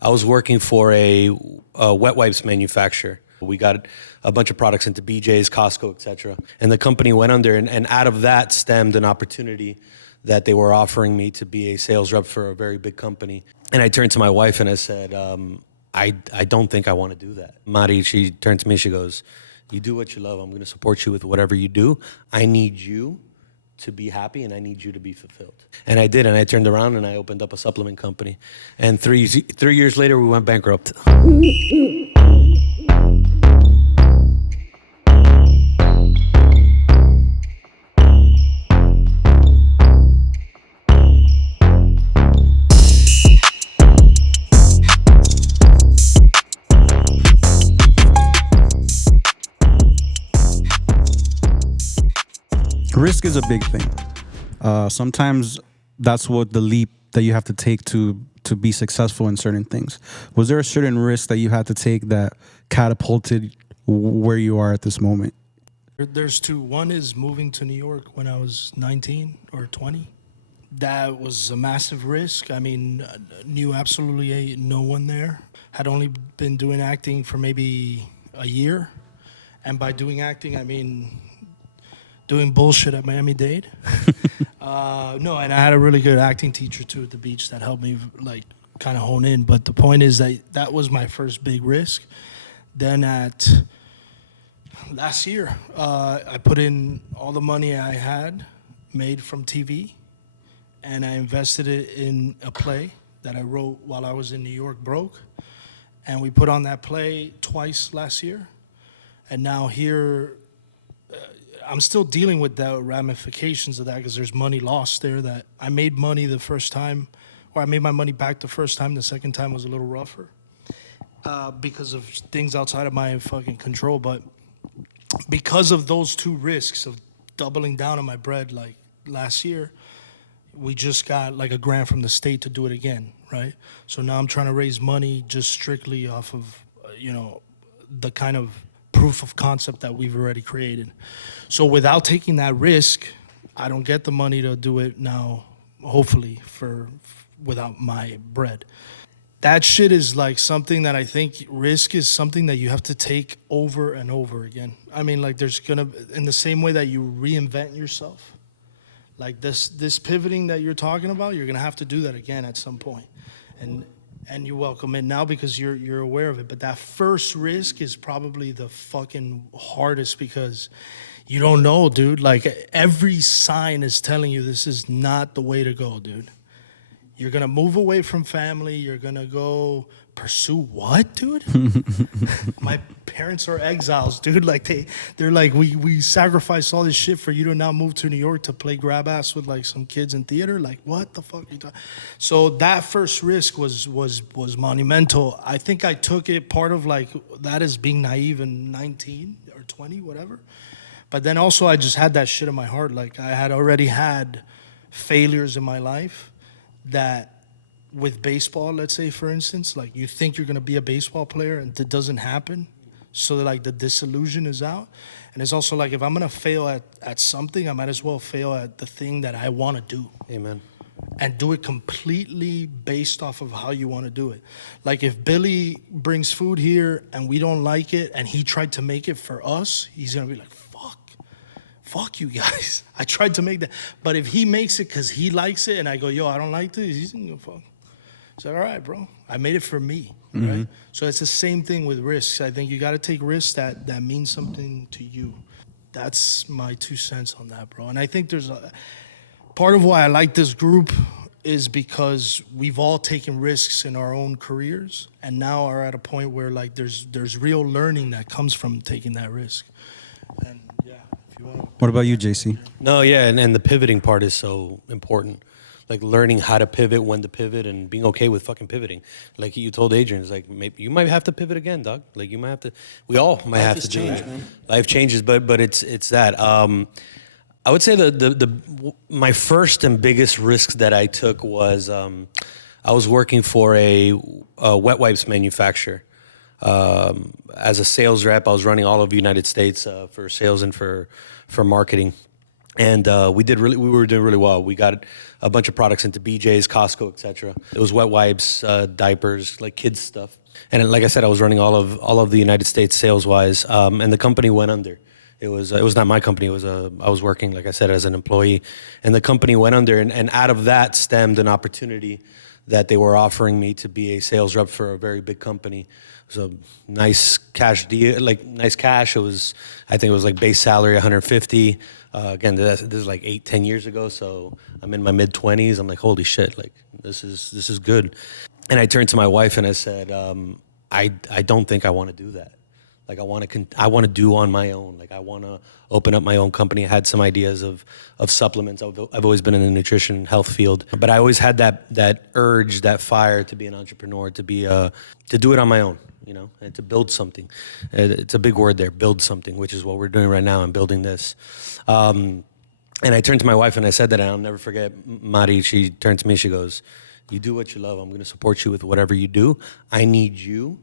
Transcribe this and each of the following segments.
I was working for a wet wipes manufacturer. We got a bunch of products into BJ's, Costco, etc. And the company went under, and out of that stemmed an opportunity that they were offering me to be a sales rep for a very big company. And I turned to my wife and I said, I don't think I want to do that. Mari, she turned to me, she goes, you do what you love. I'm going to support you with whatever you do. I need you to be happy and I need you to be fulfilled. And I did, and I turned around and I opened up a supplement company. And three years later, we went bankrupt. Risk is a big thing. Sometimes that's what the leap that you have to take to be successful in certain things. Was there a certain risk that you had to take that catapulted where you are at this moment? There's two. One is moving to New York when I was 19 or 20. That was a massive risk. I mean, knew absolutely no one there. Had only been doing acting for maybe a year. And by doing acting, I mean doing bullshit at Miami-Dade. No, and I had a really good acting teacher too at the beach that helped me like kind of hone in. But the point is that was my first big risk. Then at last year, I put in all the money I had made from TV, and I invested it in a play that I wrote while I was in New York broke. And we put on that play twice last year. And now here, I'm still dealing with the ramifications of that because there's money lost there that I made money the first time, or I made my money back the first time. The second time was a little rougher because of things outside of my fucking control. But because of those two risks of doubling down on my bread like last year, we just got like a grant from the state to do it again, right? So now I'm trying to raise money just strictly off of, the kind of proof of concept that we've already created. So without taking that risk, I don't get the money to do it now, hopefully, without my bread. That shit is like something that I think risk is something that you have to take over and over again. I mean, like in the same way that you reinvent yourself, like this pivoting that you're talking about, you're gonna have to do that again at some point. And you welcome it now because you're aware of it. But that first risk is probably the fucking hardest because you don't know, dude. Like every sign is telling you this is not the way to go, dude. You're gonna move away from family. You're gonna go pursue what, dude? My parents are exiles, dude. Like they're like we sacrificed all this shit for you to now move to New York to play grab ass with like some kids in theater. Like what the fuck are you talking? So that first risk was monumental. I think I took it part of like that as being naive in 19 or 20, whatever. But then also I just had that shit in my heart. Like I had already had failures in my life that with baseball, let's say, for instance, like you think you're going to be a baseball player and it doesn't happen. So like the disillusion is out. And it's also like if I'm going to fail at something, I might as well fail at the thing that I want to do. Amen. And do it completely based off of how you want to do it. Like if Billy brings food here and we don't like it and he tried to make it for us, he's going to be like, fuck you guys. I tried to make that. But if he makes it because he likes it and I go, yo, I don't like this, he's going to go, fuck. It's like, all right, bro. I made it for me, right? So it's the same thing with risks. I think you got to take risks that mean something to you. That's my 2 cents on that, bro. And I think there's a part of why I like this group is because we've all taken risks in our own careers and now are at a point where like there's real learning that comes from taking that risk. And yeah, if you want to. What about you, JC? No, yeah, and the pivoting part is so important. Like learning how to pivot, when to pivot, and being okay with fucking pivoting. Like you told Adrian, it's like maybe you might have to pivot again, dog. Like you might have to. We all might have to change. Life changes, but it's that. I would say my first and biggest risks that I took was I was working for a wet wipes manufacturer. As a sales rep, I was running all of the United States for sales and for marketing. And we were doing really well. We got a bunch of products into BJ's, Costco, etc. It was wet wipes, diapers, like kids stuff. And like I said, I was running all of the United States sales wise, and the company went under. It was not my company. I was working, like I said, as an employee, and the company went under. And out of that stemmed an opportunity that they were offering me to be a sales rep for a very big company. It was a nice cash deal, like nice cash. I think it was like base salary 150. Again, this is like 8-10 years ago, so I'm in my mid-20s. I'm like, holy shit, like this is good. And I turned to my wife and I said, I don't think I want to do that. Like I want to do on my own. Like I want to open up my own company. I had some ideas of supplements. I've always been in the nutrition health field, but I always had that urge, that fire to be an entrepreneur, to do it on my own, you know, and to build something. It's a big word there, build something, which is what we're doing right now. I'm building this. And I turned to my wife and I said that, and I'll never forget, Mari, she turned to me, she goes, you do what you love. I'm going to support you with whatever you do. I need you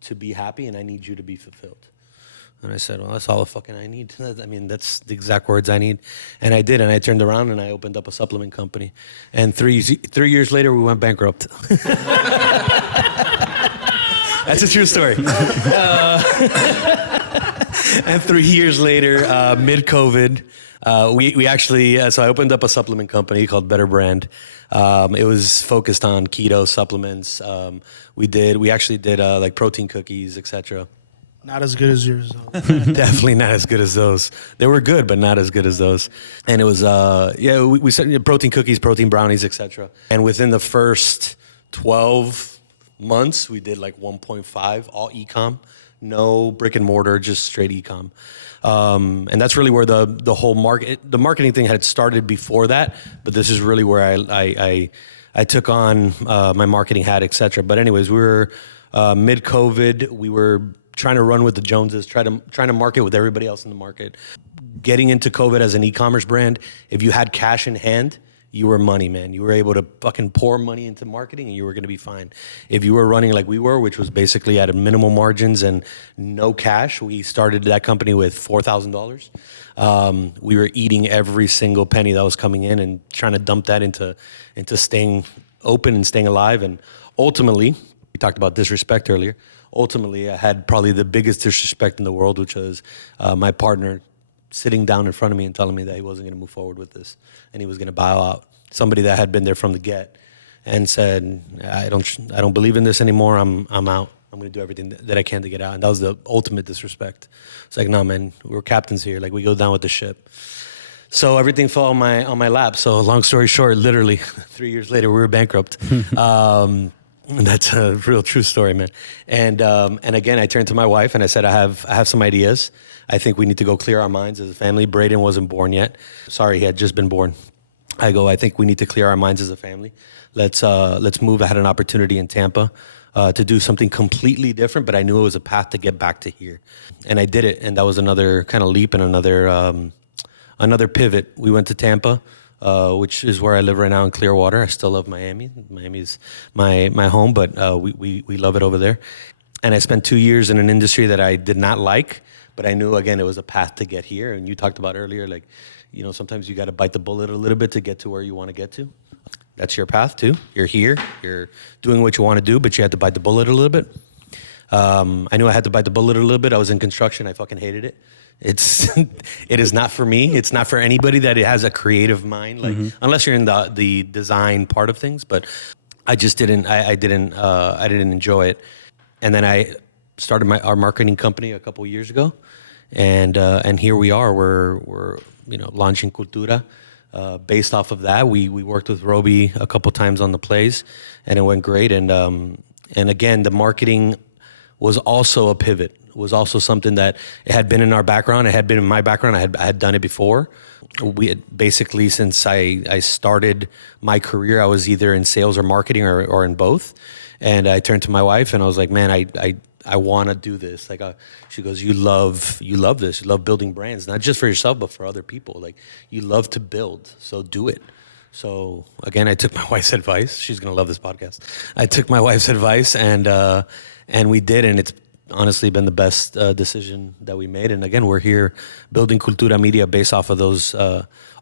to be happy, and I need you to be fulfilled. And I said, well, that's all the fucking I need. I mean, that's the exact words I need. And I did, and I turned around and I opened up a supplement company. And 3 years later, we went bankrupt. That's a true story. And 3 years later, mid-COVID, we actually, so I opened up a supplement company called Better Brand. It was focused on keto supplements. We actually did like protein cookies, etc. Not as good as yours, though. Definitely not as good as those. They were good, but not as good as those. And it was, we said protein cookies, protein brownies, etc. And within the first 12 months, we did like 1.5, all e-com, no brick and mortar, just straight e-com. And that's really where the whole the marketing thing had started before that, but this is really where I took on my marketing hat, etc. But anyways, we were mid-COVID. We were trying to run with the Joneses, trying to market with everybody else in the market. Getting into COVID as an e-commerce brand, if you had cash in hand, you were money, man. You were able to fucking pour money into marketing and you were going to be fine. If you were running like we were, which was basically at a minimal margins and no cash, we started that company with $4,000. We were eating every single penny that was coming in and trying to dump that into staying open and staying alive. And ultimately, we talked about disrespect earlier. Ultimately, I had probably the biggest disrespect in the world, which was my partner sitting down in front of me and telling me that he wasn't going to move forward with this and he was going to bow out. Somebody that had been there from the get and said, I don't believe in this anymore. I'm out. I'm going to do everything that I can to get out. And that was the ultimate disrespect. It's like, no, man, we're captains here. Like we go down with the ship. So everything fell on my lap. So long story short, literally 3 years later, we were bankrupt. That's a real true story, man. And again, I turned to my wife and I said, I have some ideas. I think we need to go clear our minds as a family. Braden wasn't born yet. Sorry, he had just been born. I think we need to clear our minds as a family. Let's move. I had an opportunity in Tampa to do something completely different, but I knew it was a path to get back to here. And I did it. And that was another kind of leap and another pivot. We went to Tampa. Which is where I live right now in Clearwater. I still love Miami. Miami's my home, but we love it over there. And I spent 2 years in an industry that I did not like, but I knew, again, it was a path to get here. And you talked about earlier, like, you know, sometimes you got to bite the bullet a little bit to get to where you want to get to. That's your path, too. You're here. You're doing what you want to do, but you had to bite the bullet a little bit. I knew I had to bite the bullet a little bit. I was in construction. I fucking hated it. It is not for me. It's not for anybody that it has a creative mind, like unless you're in the design part of things. But I just didn't. I didn't enjoy it. And then I started our marketing company a couple of years ago, and here we are. We're launching Cultura. Based off of that, we worked with Robby a couple times on the plays, and it went great. And again, the marketing was also a pivot. Was also something that it had been in our background. It had been in my background. I had done it before. We had basically, since I started my career, I was either in sales or marketing or in both. And I turned to my wife and I was like, man, I want to do this. Like, she goes, you love this. You love building brands, not just for yourself, but for other people. Like, you love to build, so do it. So again, I took my wife's advice. She's gonna love this podcast. I took my wife's advice and we did, and it's honestly been the best decision that we made. And again, we're here building Cultura Media based off of those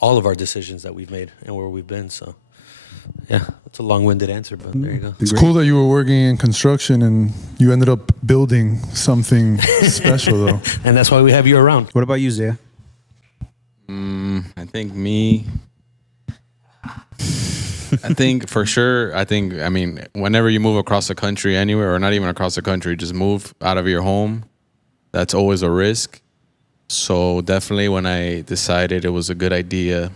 all of our decisions that we've made and where we've been. So, yeah, it's a long-winded answer, but there you go. It's cool that you were working in construction and you ended up building something special, though. And that's why we have you around. What about you, Zaya? I think me. I think for sure. I mean, whenever you move across the country, anywhere, or not even across the country, just move out of your home. That's always a risk. So definitely, when I decided it was a good idea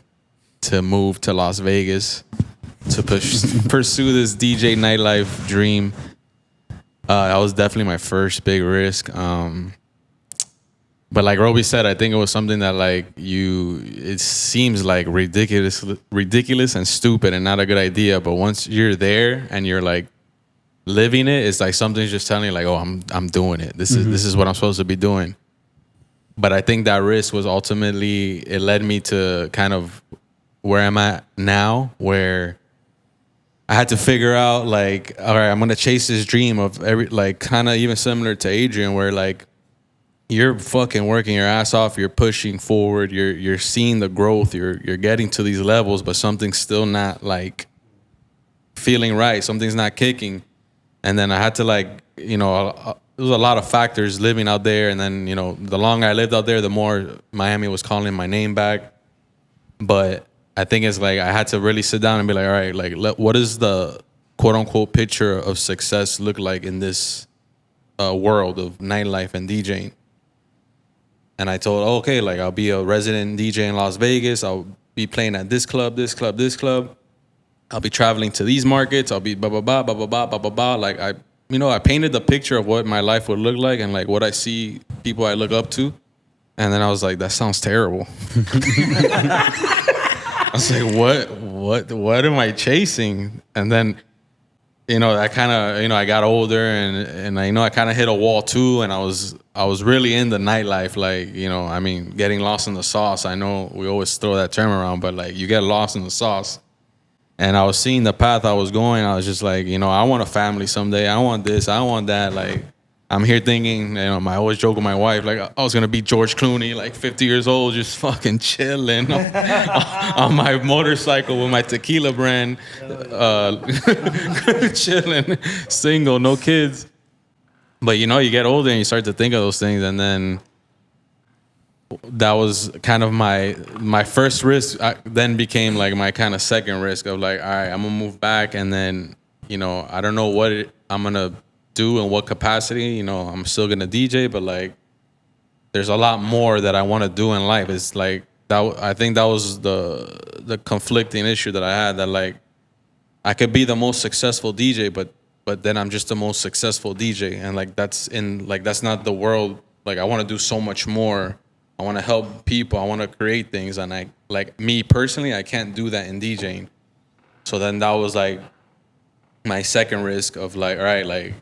to move to Las Vegas to pursue this DJ nightlife dream, that was definitely my first big risk. But like Robby said, I think it was something that it seems like ridiculous and stupid and not a good idea. But once you're there and you're like living it, it's like something's just telling you like, oh, I'm doing it. This is what I'm supposed to be doing. But I think that risk was ultimately, it led me to kind of where I'm at now, where I had to figure out like, all right, I'm gonna chase this dream of kind of even similar to Adrian, where like, you're fucking working your ass off. You're pushing forward. You're seeing the growth. You're getting to these levels, but something's still not like feeling right. Something's not kicking. And then I had to there was a lot of factors living out there. And then, the longer I lived out there, the more Miami was calling my name back. But I think it's like I had to really sit down and be like, all right, what does the quote unquote picture of success look like in this world of nightlife and DJing? And I told, okay, I'll be a resident DJ in Las Vegas. I'll be playing at this club, this club, this club. I'll be traveling to these markets. I'll be blah, blah, blah, blah, blah, blah, blah, blah, blah. I painted the picture of what my life would look like and what I see people I look up to. And then I was like, that sounds terrible. I was like, what am I chasing? And then, I kind of, I got older and I kind of hit a wall too. And I was really in the nightlife, getting lost in the sauce. I know we always throw that term around, but you get lost in the sauce. And I was seeing the path I was going. I was just like, I want a family someday. I want this, I want that. I'm here thinking, I always joke with my wife, I was going to be George Clooney, 50 years old, just fucking chilling on my motorcycle with my tequila brand, chilling, single, no kids. But, you get older and you start to think of those things. And then that was kind of my first risk, then became my kind of second risk of all right, I'm going to move back. And then, I don't know what I'm going to do in what capacity. I'm still gonna DJ, but there's a lot more that I want to do in life. It's that I think that was the conflicting issue that I had, that I could be the most successful DJ, but then I'm just the most successful DJ, and that's not the world. I want to do so much more. I want to help people. I want to create things, and me personally, I can't do that in DJing. So then that was my second risk of all right,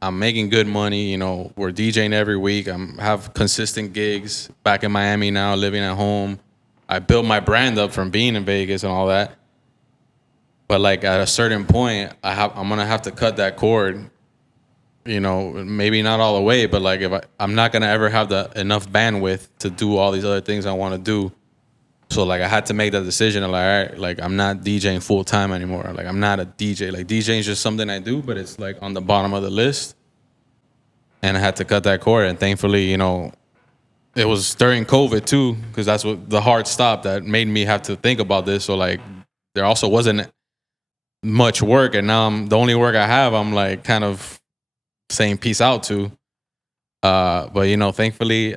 I'm making good money, we're DJing every week. Have consistent gigs back in Miami now, living at home. I built my brand up from being in Vegas and all that. But at a certain point, I'm gonna have to cut that cord. Maybe not all the way, but if I'm not gonna ever have enough bandwidth to do all these other things I want to do. So I had to make that decision of all right, I'm not DJing full time anymore. I'm not a DJ. DJing is just something I do, but it's on the bottom of the list. And I had to cut that cord. And thankfully, it was during COVID too, because that's what the hard stop that made me have to think about this. So there also wasn't much work, and now the only work I have, I'm kind of saying peace out to. But thankfully,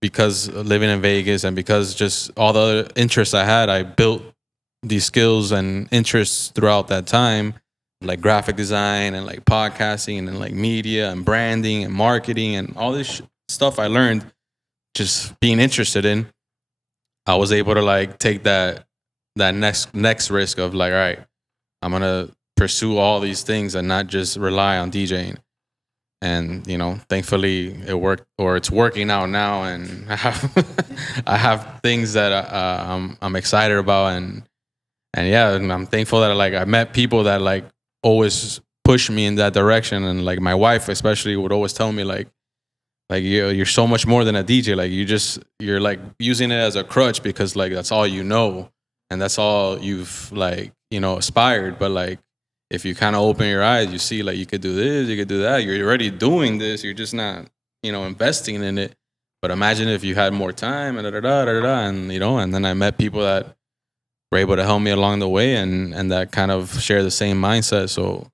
because living in Vegas and because just all the other interests I had, I built these skills and interests throughout that time, graphic design and podcasting and media and branding and marketing and all this stuff I learned just being interested in. I was able to take that next risk of all right, I'm gonna pursue all these things and not just rely on DJing. And thankfully it worked, or it's working out now, and I have things that I'm excited about, and yeah, and I'm thankful that I met people that always push me in that direction, and my wife especially would always tell me Like you're so much more than a DJ. Like you're like using it as a crutch because like that's all you know and that's all you've like, you know, aspired. But like if you kind of open your eyes, you see like you could do this, you could do that. You're already doing this. You're just not, you know, investing in it. But imagine if you had more time and and you know, and then I met people that were able to help me along the way and that kind of share the same mindset. So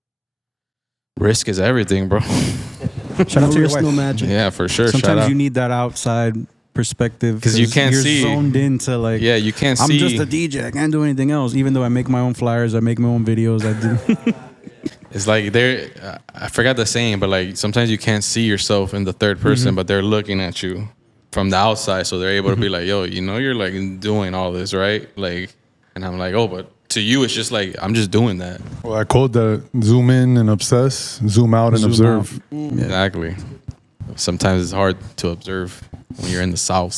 risk is everything, bro. Shout out to your risk, wife. no magic. Yeah, for sure. Shout Sometimes out. you need that outside perspective because you can't you're see. zoned into like, Yeah, you can't I'm see. just a DJ. I can't do anything else. Even though I make my own flyers, I make my own videos. I do. It's like I forgot the saying, but like sometimes you can't see yourself in the third person, but they're looking at you from the outside, so they're able to be like, "Yo, you know, you're like doing all this, right?" Like, and I'm like, "Oh, but to you, it's just like I'm just doing that." Well, I called that zoom in and obsess, zoom out and Zoom observe. out. Exactly. Sometimes it's hard to observe when you're in the South.